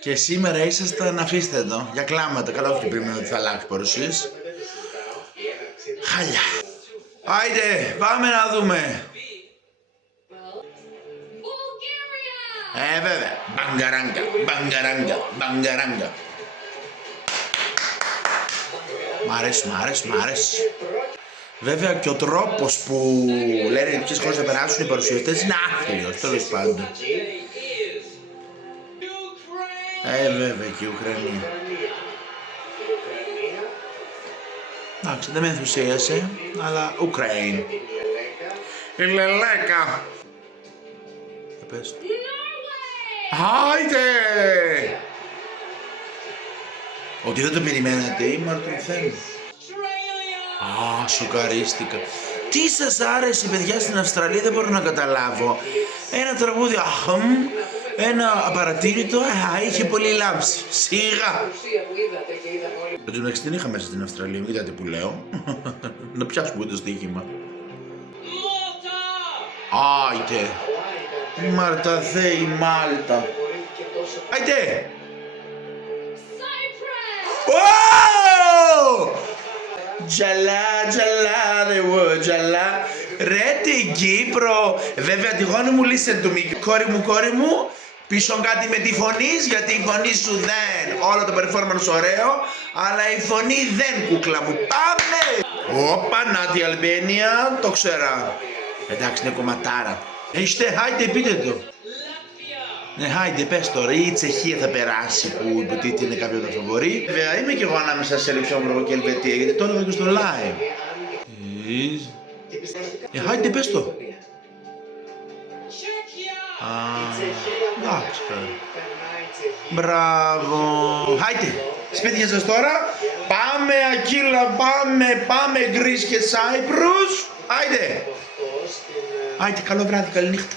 Και σήμερα ήσασταν, αφήστε το, για κλάματα. Καλά, όχι πριν ότι θα αλλάξει παρουσίες. Χάλια. Άιντε, πάμε να δούμε. Βέβαια. Μπαγκαράγκα, μπαγκαράγκα, μπαγκαράγκα. Μ' αρέσει. Βέβαια και ο τρόπος που λένε ποιες χώρες θα περάσουν οι παρουσιαστές είναι άθλιος, τέλος πάντων. Βέβαια και η Ουκρανία. Εντάξει, δεν με ενθουσίασε, αλλά Ουκραίν. Η Λελέκα. Πες. Άιντε! Ότι δεν το περιμένατε, ήμουν τον Θεό. Σοκαρίστηκα. Τι σας άρεσε, παιδιά, στην Αυστραλία, δεν μπορώ να καταλάβω. Ένα τραγούδι, ένα απαρατήρητο, είχε πολύ λάμψη. Σίγα. Εν τω μεταξύ την είχα μέσα στην Αυστραλία, μην είδατε που λέω. Να πιάσουμε το στοίχημα. Άιντε. Μαρταθέη Μάλτα. Άιντε. Τζαλά. Ρε την Κύπρο. Βέβαια Αντιγόνη μου, listen to me. Κόρη μου, πίσω κάτι με τη φωνή, γιατί η φωνή σου δεν. Όλο το performance ωραίο, αλλά η φωνή δεν, κούκλα μου. Πάμε! Όπα, Νάτι Αλμπένια, το ξέρα. Εντάξει, είναι κομματάρα. Είστε, χάιντε, πείτε το. Ναι, χάιντε, πες τώρα, ή η Τσεχία θα περάσει που υποτίθεται είναι κάποιο τα φαβορί. Βέβαια, είμαι κι εγώ ανάμεσα σε Λουξέμβουργο και Ελβετία, γιατί το έλεγα και στο live. Χάιντε, πες το. Εντάξει τώρα. Μπράβο. Χάιντε, σπίτια σας τώρα. Πάμε Ακύλα, πάμε Γκρίς και Σάιπρους. Άιντε. Άιντε, καλό βράδυ, καλή νύχτα.